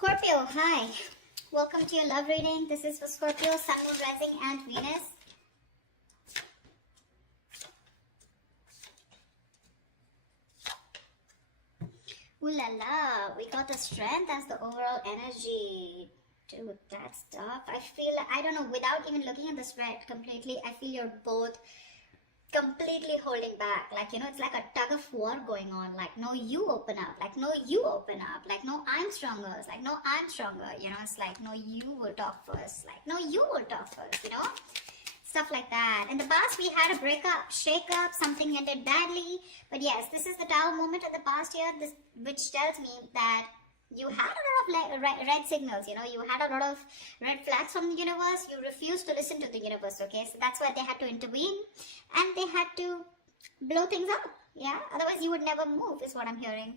Scorpio, hi. Welcome to your love reading. This is for Scorpio, Sun, Moon, Rising, and Venus. Ooh la la, we got the strength as the overall energy. Dude, that's tough. I feel, I don't know, without even looking at the spread completely, I feel you're both completely holding back. Like, it's like a tug of war going on. Like, no, you open up. Like, no, you open up. Like, no, I'm stronger. It's like, no, I'm stronger. It's like, no, you will talk first. Like, no, you will talk first, Stuff like that. In the past, we had a breakup, shake-up, something ended badly. But yes, this is the Tower moment of the past year, which tells me that you had a lot of red signals, you had a lot of red flags from the universe. You refused to listen to the universe, okay? So that's why they had to intervene and they had to blow things up, yeah? Otherwise, you would never move, is what I'm hearing.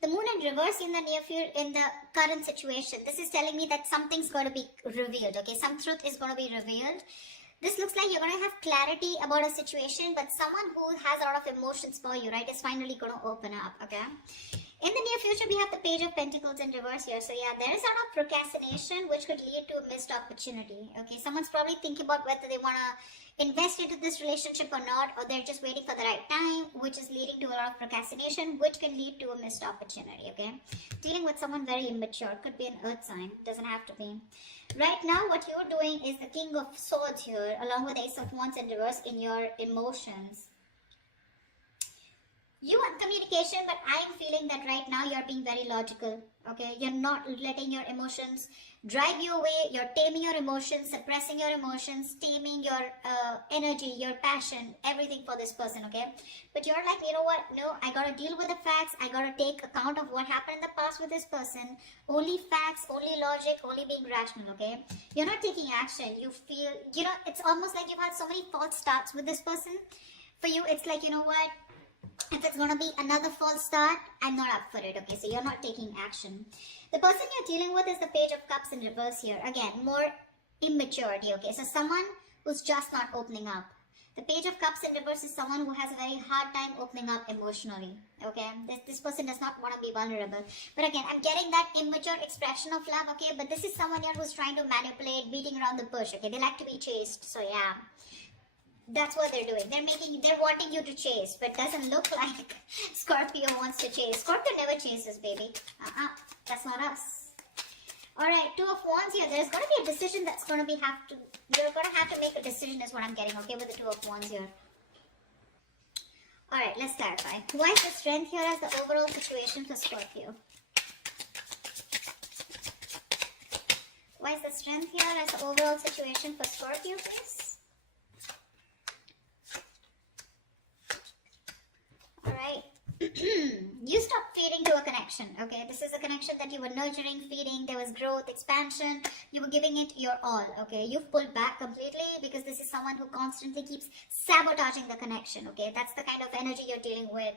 The moon in reverse in the near future, in the current situation. This is telling me that something's going to be revealed, okay? Some truth is going to be revealed. This looks like you're going to have clarity about a situation, but someone who has a lot of emotions for you, right, is finally going to open up, okay? In the near future, we have the Page of Pentacles in reverse here. So yeah, there is a lot of procrastination which could lead to a missed opportunity. Okay, someone's probably thinking about whether they want to invest into this relationship or not, or they're just waiting for the right time, which is leading to a lot of procrastination, which can lead to a missed opportunity, okay? Dealing with someone very immature, could be an earth sign, doesn't have to be. Right now, what you're doing is the King of Swords here, along with Ace of Wands in reverse in your emotions. You want communication, but I'm feeling that right now you're being very logical, okay? You're not letting your emotions drive you away. You're taming your emotions, suppressing your emotions, taming your energy, your passion, everything for this person, okay? But you're like, you know what? No, I gotta deal with the facts. I gotta take account of what happened in the past with this person. Only facts, only logic, only being rational, okay? You're not taking action. You feel, it's almost like you've had so many false starts with this person. For you, it's like, you know what? If it's going to be another false start, I'm not up for it, okay? So you're not taking action. The person you're dealing with is the Page of Cups in reverse here. Again, more immaturity, okay? So someone who's just not opening up. The Page of Cups in reverse is someone who has a very hard time opening up emotionally, okay? This person does not want to be vulnerable. But again, I'm getting that immature expression of love, okay? But this is someone here who's trying to manipulate, beating around the bush, okay? They like to be chased, so yeah. That's what they're doing. They're wanting you to chase, but doesn't look like Scorpio wants to chase. Scorpio never chases, baby. That's not us. Alright, Two of Wands here. There's going to be a decision that's going to be you're going to have to make a decision is what I'm getting, okay, with the Two of Wands here. Alright, let's clarify. Why is the strength here as the overall situation for Scorpio? Why is the strength here as the overall situation for Scorpio, please? Alright, you stopped feeding to a connection, okay? This is a connection that you were nurturing, feeding, there was growth, expansion, you were giving it your all, okay? You've pulled back completely because this is someone who constantly keeps sabotaging the connection, okay? That's the kind of energy you're dealing with.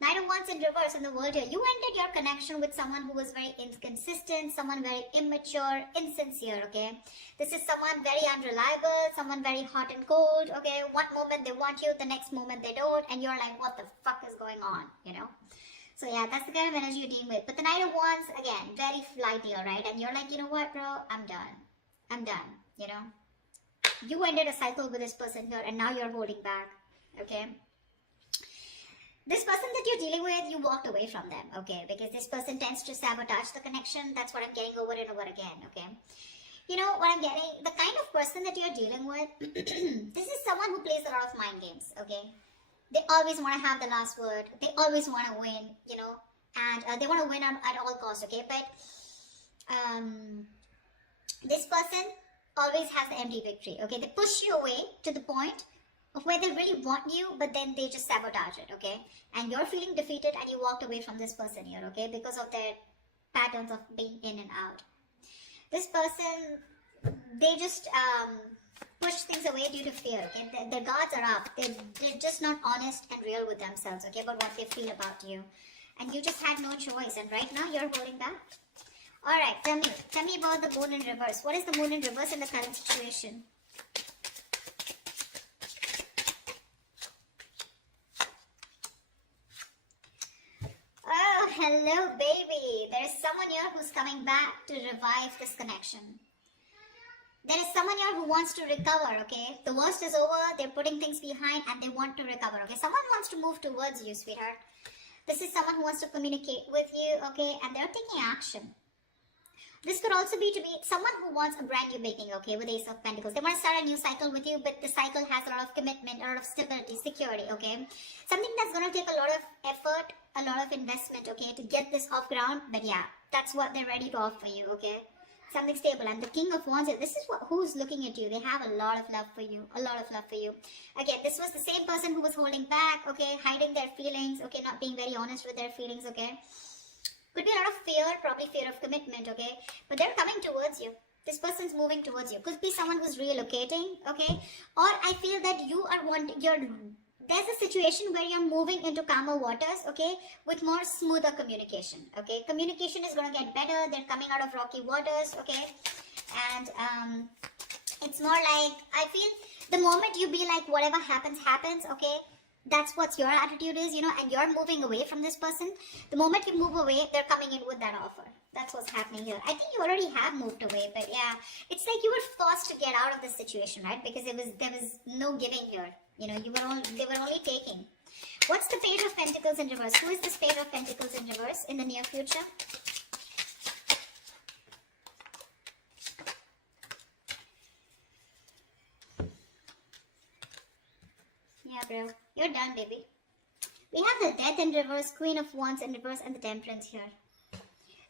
Knight of Wands in reverse in the world here. You ended your connection with someone who was very inconsistent, someone very immature, insincere, okay? This is someone very unreliable, someone very hot and cold, okay? One moment they want you, the next moment they don't, and you're like, what the fuck is going on, So yeah, that's the kind of energy you're dealing with. But the Knight of Wands, again, very flighty, alright? And you're like, you know what, bro? I'm done. I'm done, You ended a cycle with this person here, and now you're holding back, okay? This person that you're dealing with, you walked away from them, okay? Because this person tends to sabotage the connection. That's what I'm getting over and over again, okay? What I'm getting, the kind of person that you're dealing with, this is someone who plays a lot of mind games, okay? They always want to have the last word. They always want to win, and they want to win at all costs, okay? But this person always has the empty victory, okay? They push you away to the point of where they really want you, but then they just sabotage it, okay? And you're feeling defeated and you walked away from this person here, okay? Because of their patterns of being in and out. This person, they just push things away due to fear, okay? Their guards are up. They're just not honest and real with themselves, okay? About what they feel about you. And you just had no choice, and right now you're holding back. Alright, tell me about the moon in reverse. What is the moon in reverse in the current situation? Hello, baby. There is someone here who's coming back to revive this connection. There is someone here who wants to recover, okay? The worst is over, they're putting things behind and they want to recover, okay? Someone wants to move towards you, sweetheart. This is someone who wants to communicate with you, okay? And they're taking action. This could also be someone who wants a brand new beginning, okay, with Ace of Pentacles. They want to start a new cycle with you, but the cycle has a lot of commitment, a lot of stability, security, okay? Something that's going to take a lot of effort, a lot of investment, okay, to get this off ground. But yeah, that's what they're ready to offer you, okay? Something stable. And the King of Wands, this is who's looking at you. They have a lot of love for you, a lot of love for you. Again, this was the same person who was holding back, okay, hiding their feelings, okay, not being very honest with their feelings, okay? Could be a lot of fear, probably fear of commitment, okay? But they're coming towards you. This person's moving towards you. Could be someone who's relocating, okay? Or I feel that you are there's a situation where you're moving into calmer waters, okay? With more smoother communication, okay? Communication is going to get better. They're coming out of rocky waters, okay? And it's more like, I feel the moment you be like, whatever happens, happens, okay? That's what your attitude is, you know, and you're moving away from this person. The moment you move away, they're coming in with that offer. That's what's happening here. I think you already have moved away, but yeah, it's like you were forced to get out of this situation, right? Because there was no giving here. You know, they were only taking. What's the Page of Pentacles in reverse? Who is this Page of Pentacles in reverse in the near future? Yeah, bro. You're done, baby. We have the Death in reverse, Queen of Wands in reverse, and the Temperance here.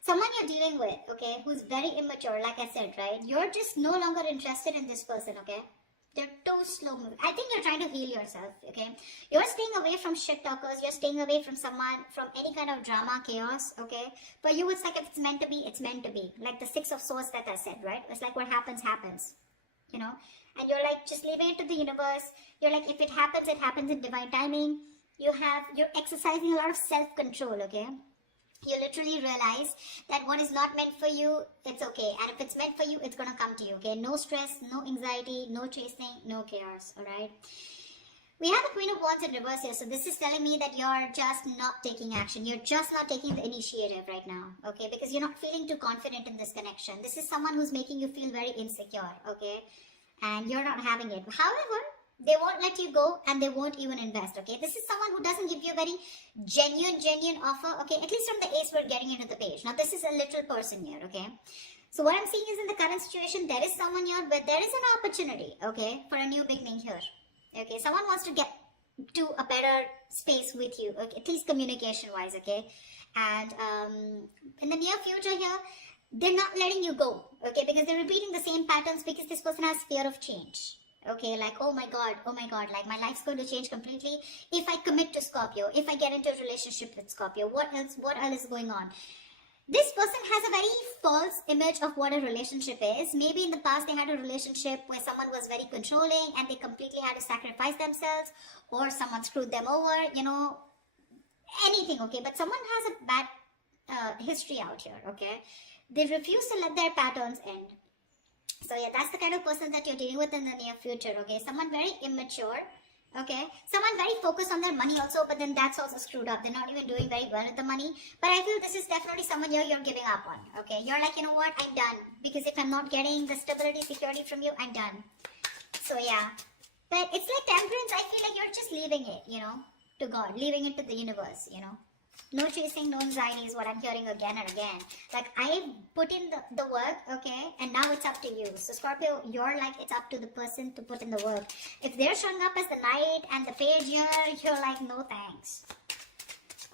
Someone you're dealing with, okay, who's very immature, like I said, right? You're just no longer interested in this person, okay? They're too slow moving. I think you're trying to heal yourself, okay? You're staying away from shit talkers. You're staying away from someone, from any kind of drama, chaos, okay? For you, it's like if it's meant to be, it's meant to be. Like the Six of Swords that I said, right? It's like what happens, happens, you know? And you're like, just leave it to the universe. You're like, if it happens in divine timing. You're exercising a lot of self-control, okay? You literally realize that what is not meant for you, it's okay. And if it's meant for you, it's going to come to you, okay? No stress, no anxiety, no chasing, no chaos, all right? We have the Queen of Wands in reverse here. So this is telling me that you're just not taking action. You're just not taking the initiative right now, okay? Because you're not feeling too confident in this connection. This is someone who's making you feel very insecure, okay? And you're not having it. However, they won't let you go and they won't even invest, okay? This is someone who doesn't give you a very genuine offer, okay? At least from the Ace, we're getting into the Page. Now, this is a literal person here, okay? So what I'm seeing is in the current situation, there is someone here, but there is an opportunity, okay, for a new beginning here, okay? Someone wants to get to a better space with you, okay? At least communication-wise, okay? And in the near future here, they're not letting you go, okay? Because they're repeating the same patterns because this person has fear of change. Okay, like, oh my god, like my life's going to change completely if I commit to Scorpio, if I get into a relationship with Scorpio. What else is going on? This person has a very false image of what a relationship is. Maybe in the past they had a relationship where someone was very controlling and they completely had to sacrifice themselves, or someone screwed them over, you know, anything, okay? But someone has a bad history out here, okay? They refuse to let their patterns end. So yeah, that's the kind of person that you're dealing with in the near future, okay? Someone very immature, okay? Someone very focused on their money also, but then that's also screwed up. They're not even doing very well with the money. But I feel this is definitely someone you're giving up on, okay? You're like, you know what? I'm done. Because if I'm not getting the stability, security from you, I'm done. So yeah. But it's like Temperance. I feel like you're just leaving it, you know, to God. Leaving it to the universe, you know. No chasing, no anxiety is what I'm hearing again and again. Like, I put in the work, okay? And now it's up to you. So, Scorpio, you're like, it's up to the person to put in the work. If they're showing up as the Knight and the Page here, you're like, no thanks.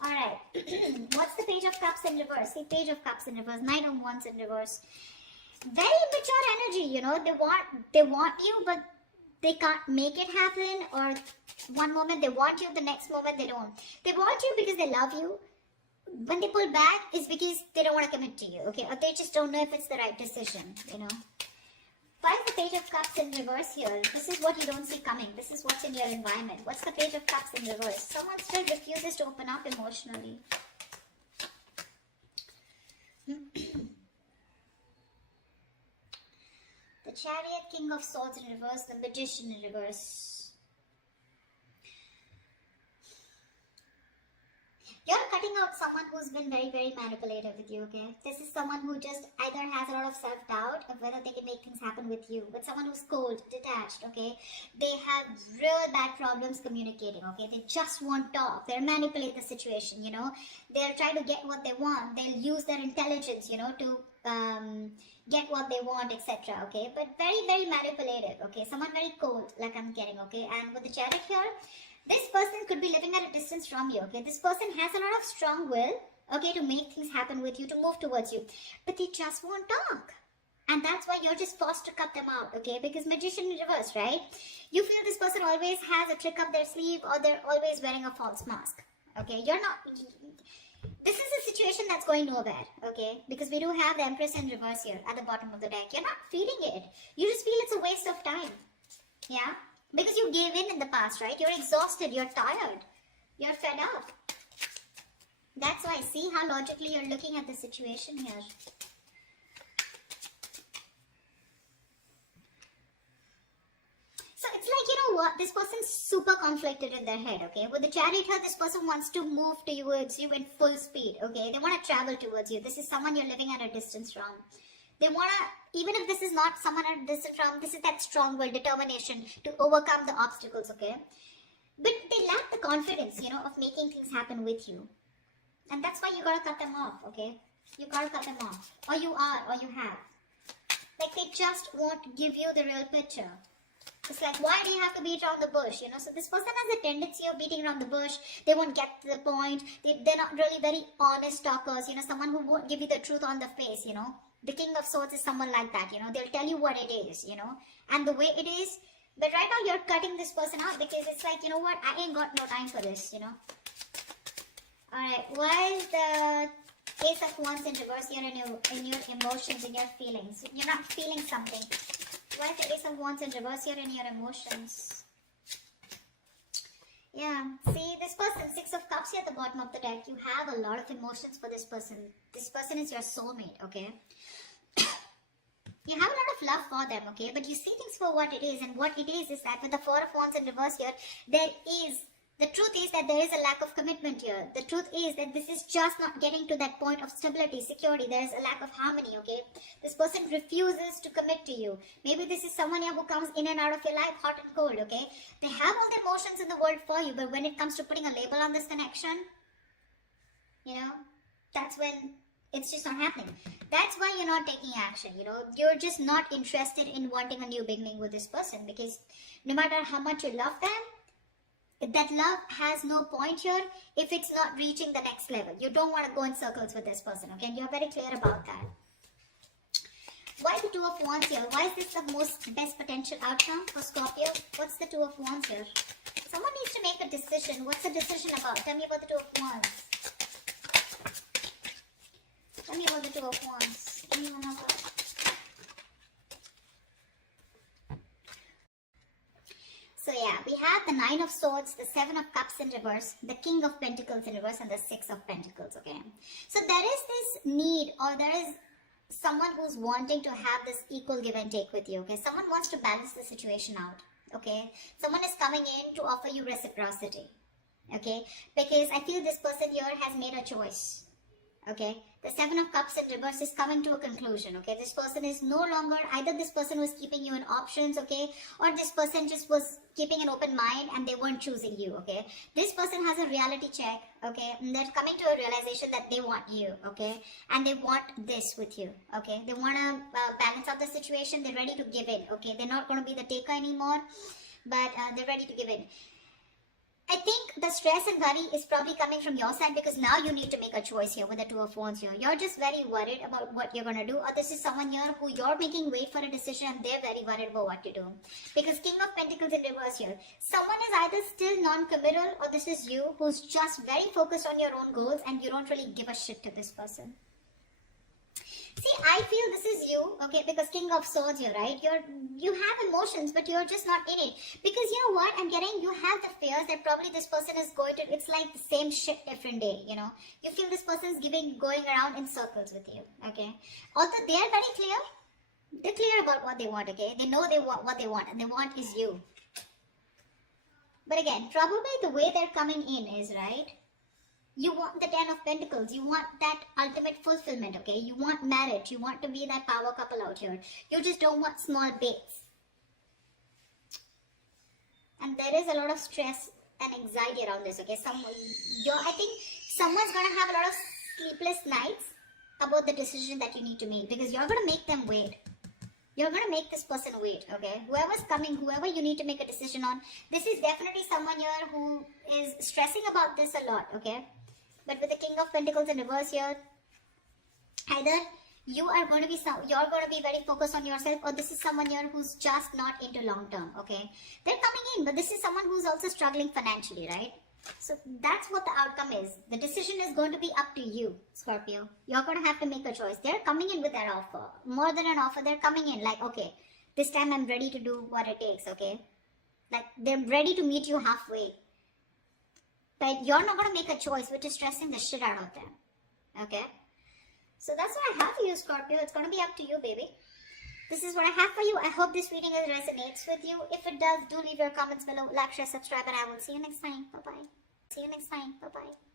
Alright. What's the Page of Cups in reverse? See, Page of Cups in reverse. Knight of Wands in reverse. Very mature energy, you know. They want you, but they can't make it happen. Or one moment they want you, the next moment they don't. They want you because they love you. When they pull back, it's because they don't want to commit to you, okay? Or they just don't know if it's the right decision, you know? Why is the Page of Cups in reverse here? This is what you don't see coming. This is what's in your environment. What's the Page of Cups in reverse? Someone still refuses to open up emotionally. The Chariot, King of Swords in reverse, the Magician in reverse. You're cutting out someone who's been very, very manipulative with you, okay? This is someone who just either has a lot of self-doubt of whether they can make things happen with you. But someone who's cold, detached, okay? They have real bad problems communicating, okay? They just won't talk. They'll manipulate the situation, you know? They'll try to get what they want. They'll use their intelligence, you know, to get what they want, etc., okay? But very, very manipulative, okay? Someone very cold, like I'm getting, okay? And with the Chariot here, this person could be living at a distance from you, okay? This person has a lot of strong will, okay, to make things happen with you, to move towards you. But they just won't talk. And that's why you're just forced to cut them out, okay? Because Magician in reverse, right? You feel this person always has a trick up their sleeve, or they're always wearing a false mask, okay? You're not... This is a situation that's going nowhere, okay? Because we do have the Empress in reverse here at the bottom of the deck. You're not feeling it. You just feel it's a waste of time, yeah? Because you gave in the past, right? You're exhausted, you're tired, you're fed up. That's why, see how logically you're looking at the situation here. So it's like, you know what, this person's super conflicted in their head, okay? With the Chariot here, this person wants to move towards you in full speed, okay? They want to travel towards you. This is someone you're living at a distance from. They want to, even if this is not someone at a distance from, this is that strong will, determination to overcome the obstacles, okay? But they lack the confidence, you know, of making things happen with you. And that's why you gotta cut them off, okay? You gotta cut them off. Or you are, or you have. Like, they just won't give you the real picture. It's like, why do you have to beat around the bush, you know? So this person has a tendency of beating around the bush. They won't get to the point. They're not really very honest talkers, you know, someone who won't give you the truth on the face, you know? The King of Swords is someone like that, you know? They'll tell you what it is, you know? And the way it is. But right now, you're cutting this person out because it's like, you know what? I ain't got no time for this, you know? Alright, why is the Ace of Wands in reverse here in your emotions, in your feelings? You're not feeling something. Why is the Ace of Wands in reverse here in your emotions? Yeah, see, this person, Six of Cups here at the bottom of the deck, you have a lot of emotions for this person. This person is your soulmate, okay? You have a lot of love for them, okay? But you see things for what it is, and what it is that with the Four of Wands in reverse here, the truth is that there is a lack of commitment here. The truth is that this is just not getting to that point of stability, security. There is a lack of harmony, okay? This person refuses to commit to you. Maybe this is someone here who comes in and out of your life, hot and cold, okay? They have all the emotions in the world for you, but when it comes to putting a label on this connection, you know, that's when it's just not happening. That's why you're not taking action, you know. You're just not interested in wanting a new beginning with this person, because no matter how much you love them, that love has no point here if it's not reaching the next level. You don't want to go in circles with this person, okay? And you're very clear about that. Why the Two of Wands here? Why is this the best potential outcome for Scorpio? What's the Two of Wands here? Someone needs to make a decision. What's the decision about? Tell me about the Two of Wands. Tell me about the Two of Wands. Anyone of us? So yeah, we have the Nine of Swords, the Seven of Cups in reverse, the King of Pentacles in reverse, and the Six of Pentacles, okay? So there is this need, or there is someone who's wanting to have this equal give and take with you, okay? Someone wants to balance the situation out, okay? Someone is coming in to offer you reciprocity, okay? Because I feel this person here has made a choice. Okay, the Seven of Cups in reverse is coming to a conclusion, okay? This person is no longer, either this person was keeping you in options, okay? Or this person just was keeping an open mind and they weren't choosing you, okay? This person has a reality check, okay? And they're coming to a realization that they want you, okay? And they want this with you, okay? They want to balance out the situation. They're ready to give in, okay? They're not going to be the taker anymore, but they're ready to give in. I think the stress and worry is probably coming from your side, because now you need to make a choice here with the Two of Wands here. You're just very worried about what you're going to do, or this is someone here who you're making wait for a decision and they're very worried about what to do. Because King of Pentacles in reverse here. Someone is either still non-committal, or this is you who's just very focused on your own goals and you don't really give a shit to this person. See, I feel this is you, okay, because King of Swords here, right? You have emotions, but you're just not in it. Because you know what? I'm getting, you have the fears that probably this person is going to, it's like the same shit different day, you know? You feel this person's going around in circles with you, okay? Although they are very clear, they're clear about what they want, okay? They know they want what they want, and they want is you. But again, probably the way they're coming in is, right? You want the 10 of Pentacles. You want that ultimate fulfillment, okay? You want marriage. You want to be that power couple out here. You just don't want small baits. And there is a lot of stress and anxiety around this, okay? I think someone's going to have a lot of sleepless nights about the decision that you need to make, because you're going to make them wait. You're going to make this person wait, okay? Whoever's coming, whoever you need to make a decision on, this is definitely someone here who is stressing about this a lot, okay? But with the King of Pentacles in reverse here, either you're going to be very focused on yourself, or this is someone here who's just not into long term, okay? They're coming in, but this is someone who's also struggling financially, right? So that's what the outcome is. The decision is going to be up to you, Scorpio. You're going to have to make a choice. They're coming in with their offer. More than an offer, they're coming in like, okay, this time I'm ready to do what it takes, okay? Like, they're ready to meet you halfway. But you're not going to make a choice, which is stressing the shit out of them, okay? So that's what I have for you, Scorpio. It's going to be up to you, baby. This is what I have for you. I hope this reading resonates with you. If it does, do leave your comments below. Like, share, subscribe, and I will see you next time. Bye-bye. See you next time. Bye-bye.